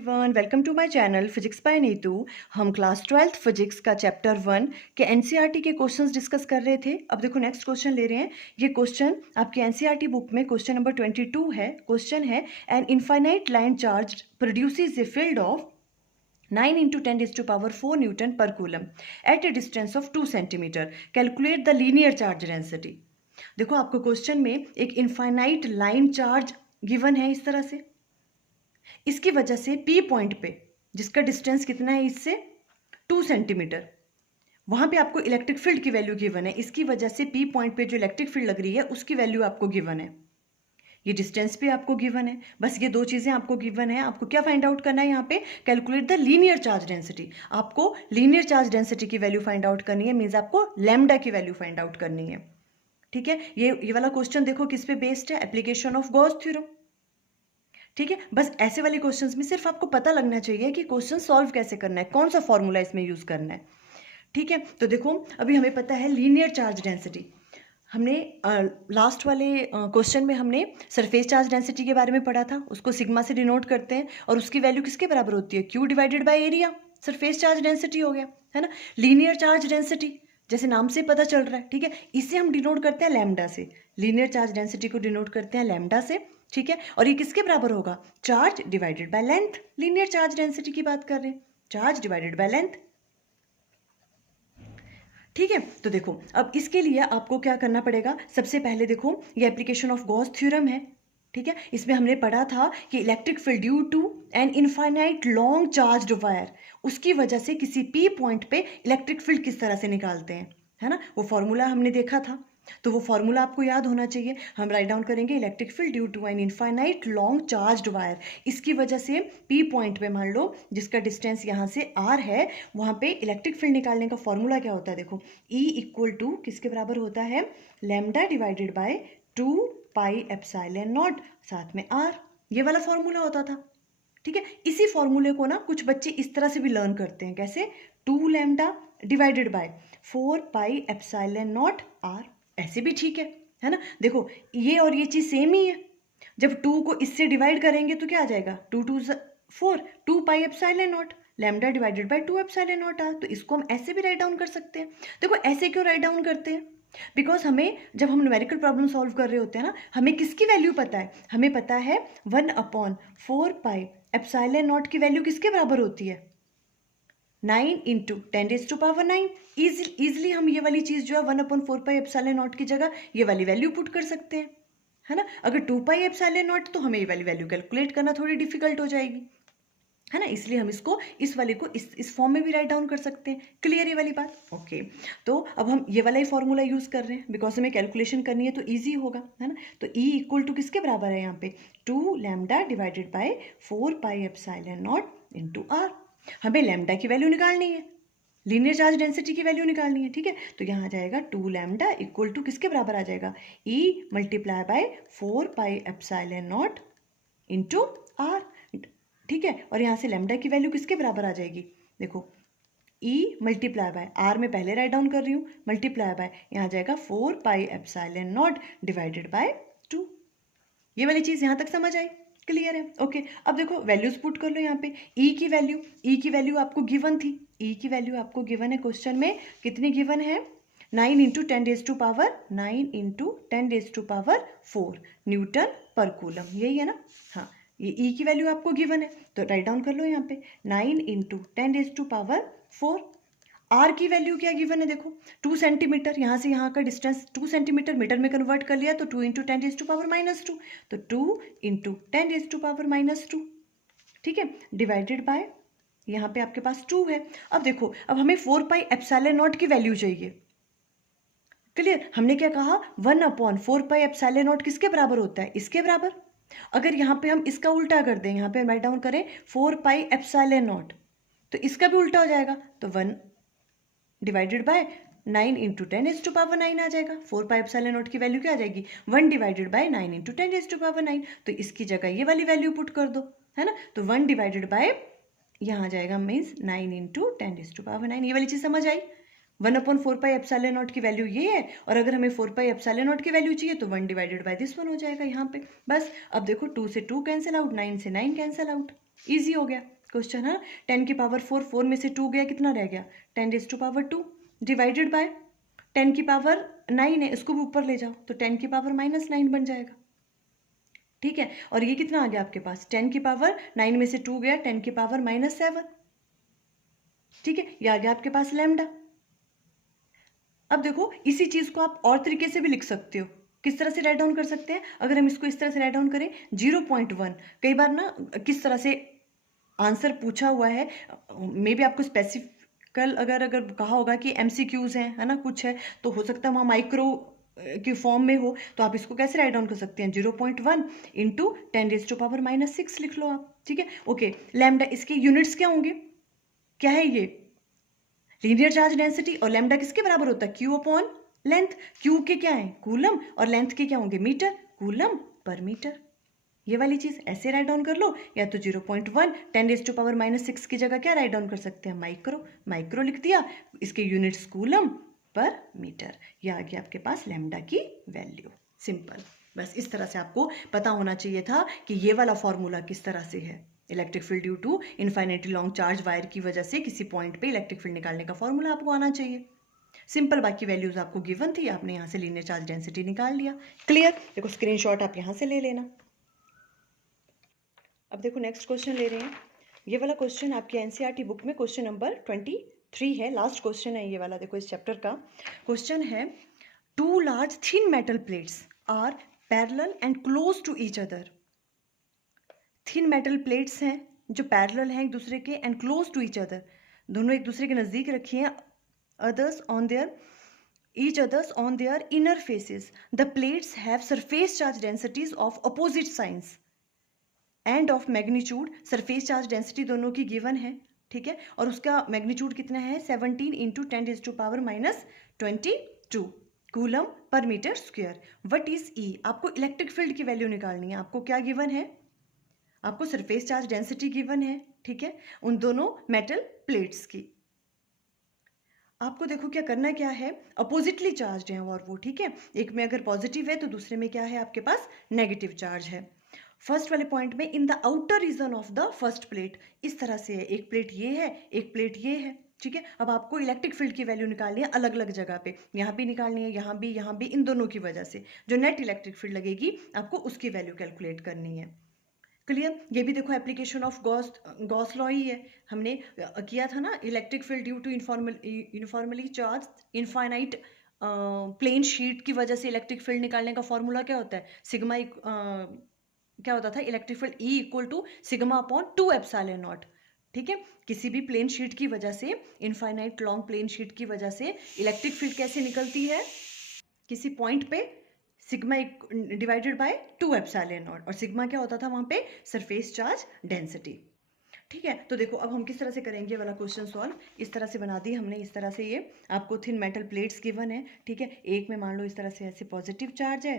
Everyone, welcome to my channel physics by Neetu. हम class 12th physics का chapter 1 के NCERT के क्वेश्चंस डिस्कस कर रहे थे। अब देखो नेक्स्ट क्वेश्चन ले रहे हैं। ये क्वेश्चन आपकी एनसीईआरटी बुक में क्वेश्चन नंबर 22 है। क्वेश्चन है an infinite line charge produces a field of 9 into 10 raised to power 4 Newton per coulomb at a distance of 2 centimeter. Calculate the linear charge density. देखो आपको question में एक infinite line charge given है इस तरह से। इसकी वजह से पी पॉइंट पे, जिसका डिस्टेंस कितना है इससे 2 सेंटीमीटर, वहां पे आपको इलेक्ट्रिक फील्ड की वैल्यू गिवन है। इसकी वजह से पी पॉइंट पे जो इलेक्ट्रिक फील्ड लग रही है उसकी वैल्यू आपको गिवन है। ये डिस्टेंस भी आपको गिवन है। बस ये दो चीजें आपको गिवन है। आपको क्या फाइंड आउट करना है यहाँ पे? Calculate the linear charge density. आपको लीनियर चार्ज डेंसिटी की वैल्यू फाइंड आउट करनी है। मीन्स आपको लैम्डा की वैल्यू फाइंड आउट करनी है। ठीक है, ये वाला क्वेश्चन देखो किस पे बेस्ड है? Application of Gauss theorem. ठीक है, बस ऐसे वाले क्वेश्चंस में सिर्फ आपको पता लगना चाहिए कि क्वेश्चन सॉल्व कैसे करना है, कौन सा फॉर्मूला इसमें यूज करना है। ठीक है, तो देखो अभी हमें पता है लीनियर चार्ज डेंसिटी। हमने लास्ट वाले क्वेश्चन में हमने सरफेस चार्ज डेंसिटी के बारे में पढ़ा था। उसको सिग्मा से डिनोट करते हैं और उसकी वैल्यू किसके बराबर होती है? Q divided by area. Surface charge density हो गया, है ना। लीनियर चार्ज डेंसिटी जैसे नाम से पता चल रहा है, ठीक है, इसे हम डिनोट करते हैं लैम्डा से। लीनियर चार्ज डेंसिटी को डिनोट करते हैं लैम्डा से। ठीक है, और ये किसके बराबर होगा? Charge divided by length. Linear charge density की बात कर रहे हैं, चार्ज डिवाइडेड बाय लेंथ। ठीक है, तो देखो अब इसके लिए आपको क्या करना पड़ेगा? सबसे पहले देखो ये एप्लीकेशन ऑफ गॉस थ्योरम है। ठीक है, इसमें हमने पढ़ा था कि electric field due to an infinite long charged wire, उसकी वजह से किसी पी पॉइंट पे इलेक्ट्रिक फील्ड किस तरह से निकालते हैं, है ना। वो फॉर्मूला हमने देखा था, तो वो फॉर्मूला आपको याद होना चाहिए। हम राइट डाउन करेंगे electric field due to an infinite long charged wire. इसकी वजह से पी पॉइंट पे मान लो जिसका डिस्टेंस यहाँ से आर है, वहाँ पे इलेक्ट्रिक फील्ड निकालने का फॉर्मूला क्या होता है? देखो E इक्वल टू किसके बराबर होता है? Lambda divided by 2 pi epsilon not, साथ में R। ये वाला फॉर्मूला होता था। ठीक है, इसी फॉर्मूले को ना कुछ बच्चे इस तरह से भी लर्न करते हैं। कैसे? 2 lambda divided by 4 pi epsilon not R। ऐसे भी ठीक है ना। देखो ये और ये चीज सेम ही है। जब 2 को इससे डिवाइड करेंगे तो क्या आ जाएगा? 2 2 4, 2 pi epsilon not lambda divided by 2 epsilon not R। तो इसको हम ऐसे भी राइट डाउन कर सकते हैं। देखो ऐसे क्यों राइट डाउन करते हैं? बिकॉज हमें जब हम न्यूमेरिकल प्रॉब्लम सॉल्व कर रहे होते हैं ना, हमें किसकी वैल्यू पता है? हमें पता है 1/4 पाई एप्सिलॉन नॉट की वैल्यू किसके बराबर होती है? 9 इंटू 10⁻⁹। इजिली हम ये वाली चीज जो है 1/4 पाई एप्सिलॉन नॉट की जगह ये वाली वैल्यू पुट कर सकते हैं, है ना। अगर 2 पाई एप्सिलॉन नॉट तो हमें ये वाली वैल्यू कैलकुलेट करना थोड़ी डिफिकल्ट हो जाएगी, है ना। इसलिए हम इसको इस वाले को इस फॉर्म में भी राइट डाउन कर सकते हैं। क्लियर ये वाली बात? ओके, तो अब हम ये वाला ही फॉर्मूला यूज कर रहे हैं बिकॉज हमें कैलकुलेशन करनी है तो ईजी होगा, है ना। तो E इक्वल टू किसके बराबर है यहाँ पे? 2 lambda divided by 4 pi epsilon not into R। हमें लैम्डा की वैल्यू निकालनी है, लीनियर चार्ज डेंसिटी की वैल्यू निकालनी है। ठीक है, तो यहाँ आ जाएगा 2 लैम्डा इक्वल टू किसके बराबर आ जाएगा? E multiply by 4 pi epsilon not into R। ठीक है, और यहाँ से लैम्डा की वैल्यू किसके बराबर आ जाएगी? देखो E मल्टीप्लाई बाय R में पहले राइट डाउन कर रही हूँ, मल्टीप्लाई बाय यहाँ आ जाएगा 4 pi epsilon not divided by 2। ये वाली चीज यहाँ तक समझ आई? क्लियर है? ओके, अब देखो वैल्यूज पुट कर लो यहाँ पे। E की वैल्यू आपको गिवन थी। E की वैल्यू आपको गिवन है क्वेश्चन में। कितनी गिवन है? 9 इंटू 10⁻⁴ न्यूटन पर कूलम। यही है ना? हाँ, ये E की वैल्यू आपको गिवन है तो राइट डाउन कर लो यहाँ पे 9 इंटू 10⁻⁴। R की वैल्यू क्या गिवन है? देखो 2 सेंटीमीटर, यहाँ से यहाँ का डिस्टेंस 2 सेंटीमीटर मीटर में कन्वर्ट कर लिया तो 2 इंटू 10⁻⁻², तो 2 इंटू 10⁻⁻²। ठीक है, डिवाइडेड बाय यहाँ पे आपके पास 2 है। अब देखो अब हमें 4 पाई एप्सिलॉन नॉट की वैल्यू चाहिए। क्लियर? हमने क्या कहा? 1/4 पाई एप्सिलॉन नॉट किसके बराबर होता है? इसके बराबर। अगर यहाँ पे हम इसका उल्टा कर दें, यहाँ पे राइट डाउन करें 4 पाई एप्सिलॉन नॉट, तो इसका भी उल्टा हो जाएगा, तो 1 डिवाइडेड बाय 9 इंटू 10⁻⁹ आ जाएगा। 4 पाई एप्सिलॉन नॉट की वैल्यू क्या आ जाएगी? 1 डिवाइडेड बाय 9 इंटू 10⁻⁹। तो इसकी जगह ये वाली वैल्यू पुट कर दो, है ना। तो 1 डिवाइडेड बाय यहाँ आ जाएगा मीन्स 9 इंटू 10⁻⁹। ये वाली चीज समझ आई? 1/4 पाई एप्सिलॉन नॉट की वैल्यू ये है, और अगर हमें 4 पाई एप्सिलॉन नॉट की वैल्यू चाहिए तो 1 डिवाइडेड बाय दिस वन हो जाएगा यहाँ पे। बस अब देखो 2 से 2 कैंसिल आउट, 9 से 9 कैंसिल आउट, इजी हो गया क्वेश्चन है। 10 की पावर 4, 4 में से 2 गया, कितना रह गया 10 raise to power 2 divided by 10 की पावर 9 है, इसको भी ऊपर ले जाओ तो 10 की पावर -9 बन जाएगा। ठीक है, और ये कितना आ गया आपके पास 10 की पावर 9 में से 2 गया 10 की पावर -7। ठीक है, ये आ गया आपके पास लैम्डा। अब देखो इसी चीज को आप और तरीके से भी लिख सकते हो। किस तरह से राइट डाउन कर सकते हैं? अगर हम इसको इस तरह से राइट डाउन करें 0.1, कई बार ना किस तरह से आंसर पूछा हुआ है, मे बी आपको स्पेसिफिकल अगर कहा होगा कि MCQs हैं, है ना, कुछ है, तो हो सकता है वहाँ माइक्रो की फॉर्म में हो, तो आप इसको कैसे राइट डाउन कर सकते हैं 0.1 इंटू 10 रेज टू पावर -6 लिख लो आप। ठीक है, ओके। लैम्डा, इसके यूनिट्स क्या होंगे? क्या है ये? Linear charge density. और लैम्डा किसके बराबर होता है? Q upon length. Q के क्या है? कूलम। और लेंथ के क्या होंगे? मीटर। कूलम पर मीटर। ये वाली चीज ऐसे राइट डाउन कर लो, या तो 0.1 10 रेज टू पावर -6 की जगह क्या राइट डाउन कर सकते हैं? माइक्रो। माइक्रो लिख दिया, इसके यूनिट्स कूलम पर मीटर। ये आ गया आपके पास लैम्डा की वैल्यू। सिंपल। बस इस तरह से आपको पता होना चाहिए था कि ये वाला फॉर्मूला किस तरह से है। Electric field due to infinitely long charge wire की वजह से किसी पॉइंट पे इलेक्ट्रिक फील्ड निकालने का फॉर्मूला आपको आना चाहिए। सिंपल, बाकी वैल्यूज आपको गिवन थी, आपने यहाँ से लीनियर चार्ज डेंसिटी निकाल लिया। क्लियर? देखो स्क्रीनशॉट आप यहाँ से ले लेना। अब देखो नेक्स्ट क्वेश्चन ले रहे हैं। ये वाला क्वेश्चन आपकी NCERT बुक में क्वेश्चन नंबर 23 है, लास्ट क्वेश्चन है ये वाला। देखो इस चैप्टर का क्वेश्चन है, 2 large thin metal plates are parallel and close to each other. Thin metal plates हैं जो पैरेलल हैं एक दूसरे के, and close to each other, दोनों एक दूसरे के नज़दीक रखी हैं। Others on their each others on their inner faces. The plates have surface charge densities of opposite signs and of magnitude. surface charge density दोनों की given है, ठीक है, और उसका मैग्नीट्यूड कितना है 17 into 10 raise to power -22 coulomb पर metre square. What is E? आपको इलेक्ट्रिक फील्ड की वैल्यू निकालनी है। आपको क्या गिवन है? आपको सरफेस चार्ज डेंसिटी गिवन है, ठीक है, उन दोनों मेटल प्लेट्स की। आपको देखो क्या करना क्या है, अपोजिटली चार्ज है और वो, ठीक है, एक में अगर पॉजिटिव है तो दूसरे में क्या है आपके पास नेगेटिव चार्ज है। फर्स्ट वाले पॉइंट में in the outer region of the first plate, इस तरह से है, एक प्लेट ये है एक प्लेट ये है, ठीक है। अब आपको इलेक्ट्रिक फील्ड की वैल्यू निकालनी है अलग अलग जगह पे, यहाँ भी निकालनी है, यहाँ भी, इन दोनों की वजह से जो नेट इलेक्ट्रिक फील्ड लगेगी आपको उसकी वैल्यू कैलकुलेट करनी है। क्लियर? ये भी देखो एप्लीकेशन ऑफ गॉस लॉ ही है, हमने किया था ना, electric field due to uniformly charge infinite plane sheet की वजह से इलेक्ट्रिक फील्ड निकालने का फॉर्मूला क्या होता है? सिग्मा क्या होता था? Electric field E equal to sigma upon 2 epsilon naught. ठीक है, किसी भी प्लेन शीट की वजह से, इनफाइनाइट लॉन्ग प्लेन शीट की वजह से इलेक्ट्रिक फील्ड कैसे निकलती है? किसी पॉइंट पे sigma divided by 2 epsilon not, और सिग्मा क्या होता था वहां पे? Surface charge density. ठीक है, तो देखो अब हम किस तरह से करेंगे वाला क्वेश्चन सॉल्व। इस तरह से बना दी हमने, इस तरह से ये आपको थिन मेटल प्लेट्स गिवन है, ठीक है, एक में मान लो इस तरह से ऐसे पॉजिटिव चार्ज है,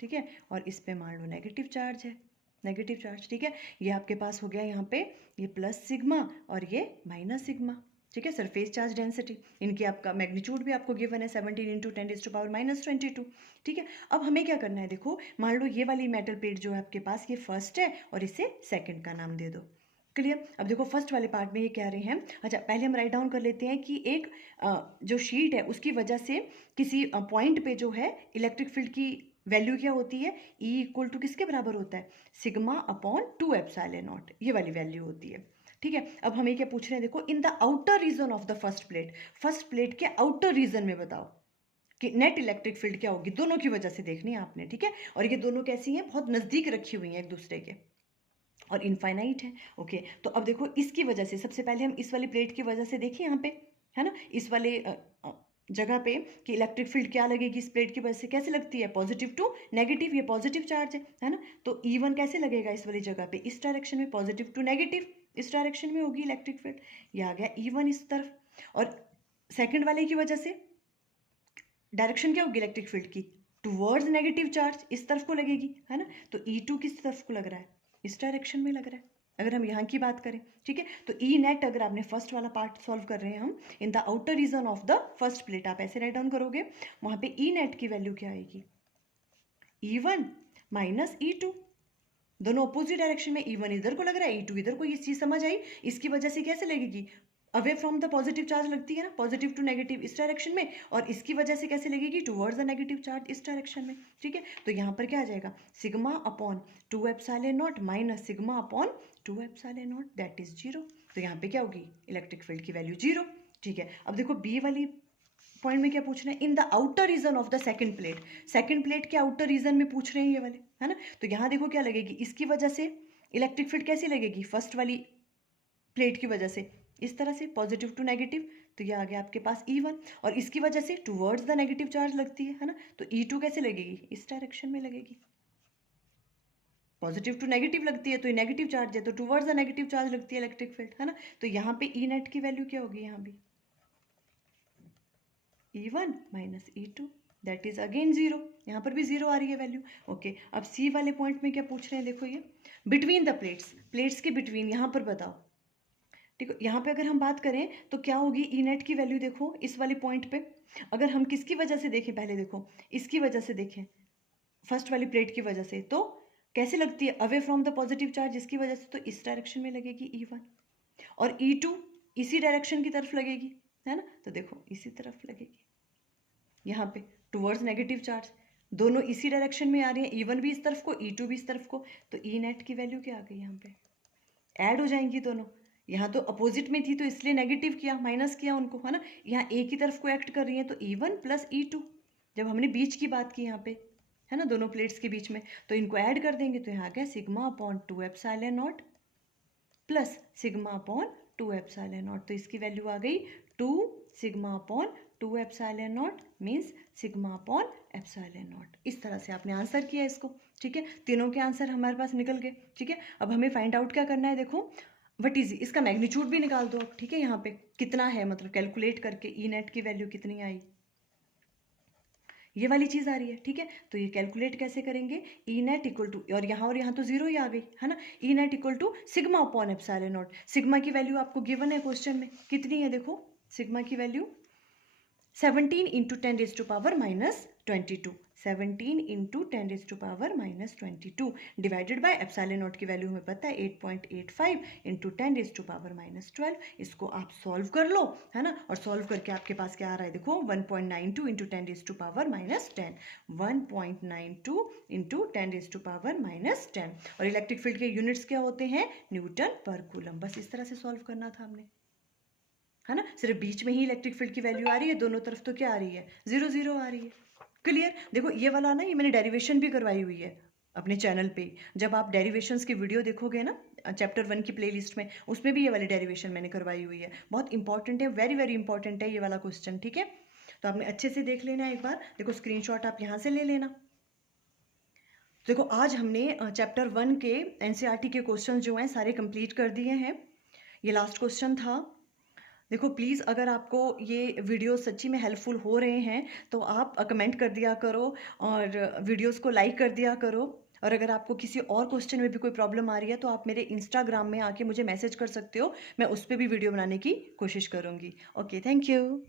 ठीक है, और इस पे मान लो नेगेटिव चार्ज है, नेगेटिव चार्ज, ठीक है। ये आपके पास हो गया यहाँ पे ये प्लस सिग्मा और ये माइनस सिग्मा, ठीक है। सरफेस चार्ज डेंसिटी, इनकी आपका मैग्नीट्यूड भी आपको गिवन है 17 इंटू 10 रेज़ टू पावर -22, ठीक है। अब हमें क्या करना है, देखो मान लो ये वाली मेटल प्लेट जो है आपके पास ये फर्स्ट है और इसे सेकंड का नाम दे दो। क्लियर? अब देखो फर्स्ट वाले पार्ट में ये कह रहे हैं, अच्छा पहले हम राइट डाउन कर लेते हैं कि एक जो शीट है उसकी वजह से किसी पॉइंट पे जो है इलेक्ट्रिक फील्ड की वैल्यू क्या होती है? E इक्वल टू किसके बराबर होता है? सिग्मा अपॉन 2 एप्सिलॉन नॉट, ये वाली वैल्यू होती है, ठीक है। अब हमें क्या पूछ रहे हैं, देखो in the outer region of the first plate, first plate के आउटर रीजन में बताओ कि नेट इलेक्ट्रिक फील्ड क्या होगी, दोनों की वजह से देखनी है आपने, ठीक है। और ये दोनों कैसी हैं? बहुत नज़दीक रखी हुई हैं एक दूसरे के और इनफाइनाइट है, ओके। तो अब देखो इसकी वजह से, सबसे पहले हम इस वाली प्लेट की वजह से देखें यहाँ पे, है ना, इस वाले जगह पे कि इलेक्ट्रिक फील्ड क्या लगेगी इस प्लेट की वजह से, कैसे लगती है? पॉजिटिव टू नेगेटिव, ये पॉजिटिव चार्ज है ना, तो E1 कैसे लगेगा इस वाली जगह पे? इस डायरेक्शन में, पॉजिटिव टू नेगेटिव इस डायरेक्शन में होगी इलेक्ट्रिक फील्ड, ये आ गया E1 इस तरफ। और सेकंड वाले की वजह से डायरेक्शन क्या होगी इलेक्ट्रिक फील्ड की? टूवर्ड्स नेगेटिव चार्ज, इस तरफ को लगेगी, है ना, तो E2 किस तरफ को लग रहा है? इस डायरेक्शन में लग रहा है, अगर हम यहाँ की बात करें, ठीक है। तो E नेट, अगर आपने फर्स्ट वाला पार्ट सॉल्व कर रहे हैं हम, in the outer region of the first plate, आप ऐसे राइट डाउन करोगे, वहां पे E नेट की वैल्यू क्या आएगी? E1 माइनस E2, दोनों अपोजिट डायरेक्शन में, E1 इधर को लग रहा है, E2 इधर को, ये चीज समझ आई। इसकी वजह से कैसे लगेगी, away from the positive charge लगती है ना, पॉजिटिव टू नेगेटिव इस डायरेक्शन में, और इसकी वजह से कैसे लगेगी, टुवर्ड्स द नेगेटिव चार्ज इस डायरेक्शन में। ठीक है, तो यहाँ पर क्या आ जाएगा, sigma upon 2 epsilon not minus sigma upon 2 epsilon not, that is 0। तो यहाँ पे क्या होगी, इलेक्ट्रिक फील्ड की वैल्यू 0। ठीक है, अब देखो बी वाली पॉइंट में क्या पूछ रहे हैं, in the outer region of the second plate, second plate के आउटर रीजन में पूछ रहे हैं ये वाले, है ना। तो यहाँ देखो क्या लगेगी, इसकी वजह से इलेक्ट्रिक फील्ड कैसी लगेगी, फर्स्ट वाली प्लेट की वजह से इस तरह से पॉजिटिव टू नेगेटिव, तो ये आ गया आपके पास E1, और इसकी वजह से टुवर्ड्स द नेगेटिव चार्ज लगती है ना, तो E2 कैसे लगेगी, इस डायरेक्शन में लगेगी। पॉजिटिव टू नेगेटिव लगती है तो ये नेगेटिव चार्ज है, तो टुवर्ड्स द नेगेटिव चार्ज लगती है इलेक्ट्रिक फील्ड, है ना। तो यहाँ पे E नेट की वैल्यू क्या होगी, यहाँ भी E1 minus E2, that is again 0। यहाँ पर भी 0 आ रही है वैल्यू। ओके, अब सी वाले पॉइंट में क्या पूछ रहे हैं, देखो ये बिटवीन द प्लेट्स, प्लेट्स के बिटवीन, यहाँ पर बताओ। ठीक है, यहाँ पे अगर हम बात करें तो क्या होगी, ई नेट की वैल्यू देखो इस वाले पॉइंट पे, अगर हम किसकी वजह से देखें, पहले देखो इसकी वजह से देखें, फर्स्ट वाली प्लेट की वजह से, तो कैसे लगती है, away from the positive charge, इसकी वजह से तो इस डायरेक्शन में लगेगी E1, और E2 इसी डायरेक्शन की तरफ लगेगी, है ना। तो देखो इसी तरफ लगेगी, यहाँ पे टुवर्ड्स नेगेटिव चार्ज, दोनों इसी डायरेक्शन में आ रही है, E1 भी इस तरफ को, E2 भी इस तरफ को, तो ई नेट की वैल्यू क्या आ गई, यहाँ पे ऐड हो जाएंगी दोनों। यहाँ तो अपोजिट में थी तो इसलिए नेगेटिव किया, माइनस किया उनको, है ना। यहाँ एक ही तरफ को एक्ट कर रही है, तो E1 प्लस E2, जब हमने बीच की बात की यहाँ पे, है ना, दोनों प्लेट्स के बीच में, तो इनको ऐड कर देंगे, तो यहाँ क्या, sigma upon 2 epsilon not plus sigma upon 2 epsilon not, तो इसकी वैल्यू आ गई 2 sigma upon 2 epsilon not means sigma upon epsilon not. इस तरह से आपने आंसर किया इसको। ठीक है, तीनों के आंसर हमारे पास निकल गए। ठीक है, अब हमें फाइंड आउट क्या करना है, देखो वट इज इसका मैग्नीट्यूड भी निकाल दो। ठीक है, यहाँ पे कितना है, मतलब कैलकुलेट करके ई नेट की वैल्यू कितनी आई, ये वाली चीज़ आ रही है। ठीक है, तो ये कैलकुलेट कैसे करेंगे, ई नेट इक्वल टू, और यहाँ तो 0 ही आ गई, है ना, E net equal to sigma upon epsilon nought. Sigma की वैल्यू आपको गिवन है क्वेश्चन में, कितनी है, देखो सिग्मा की value 17 into 10 raise to power minus 22, 17 into 10 raise to power minus 22 divided by epsilon nought की वैल्यू हमें पता है 8.85 into 10 raise to power minus 12। इसको आप सॉल्व कर लो, है ना, और सॉल्व करके आपके पास क्या आ रहा है, देखो 1.92 into 10 raise to power minus 10, 1.92 into 10 raise to power minus 10, और इलेक्ट्रिक फील्ड के यूनिट्स क्या होते हैं, न्यूटन पर कूलम। बस इस तरह से सॉल्व करना था हमने, है ना, सिर्फ बीच में ही इलेक्ट्रिक फील्ड की वैल्यू आ रही है, दोनों तरफ तो क्या आ रही है, 0 0 आ रही है। क्लियर, देखो ये वाला ना, ये मैंने डेरिवेशन भी करवाई हुई है अपने चैनल पे, जब आप डेरिवेशंस की वीडियो देखोगे ना चैप्टर 1 की प्लेलिस्ट में, उसमें भी ये वाली डेरिवेशन मैंने करवाई हुई है, बहुत इंपॉर्टेंट है, वेरी वेरी इंपॉर्टेंट है ये वाला क्वेश्चन। ठीक है, तो आपने अच्छे से देख लेना एक बार, देखो स्क्रीनशॉट आप यहाँ से ले लेना। देखो आज हमने चैप्टर 1 के एनसीईआरटी के क्वेश्चन जो हैं सारे कंप्लीट कर दिए हैं, ये लास्ट क्वेश्चन था। देखो प्लीज़ अगर आपको ये वीडियो सच्ची में हेल्पफुल हो रहे हैं तो आप कमेंट कर दिया करो और वीडियोस को लाइक कर दिया करो, और अगर आपको किसी और क्वेश्चन में भी कोई प्रॉब्लम आ रही है तो आप मेरे इंस्टाग्राम में आके मुझे मैसेज कर सकते हो, मैं उस पर भी वीडियो बनाने की कोशिश करूँगी। Okay, thank you.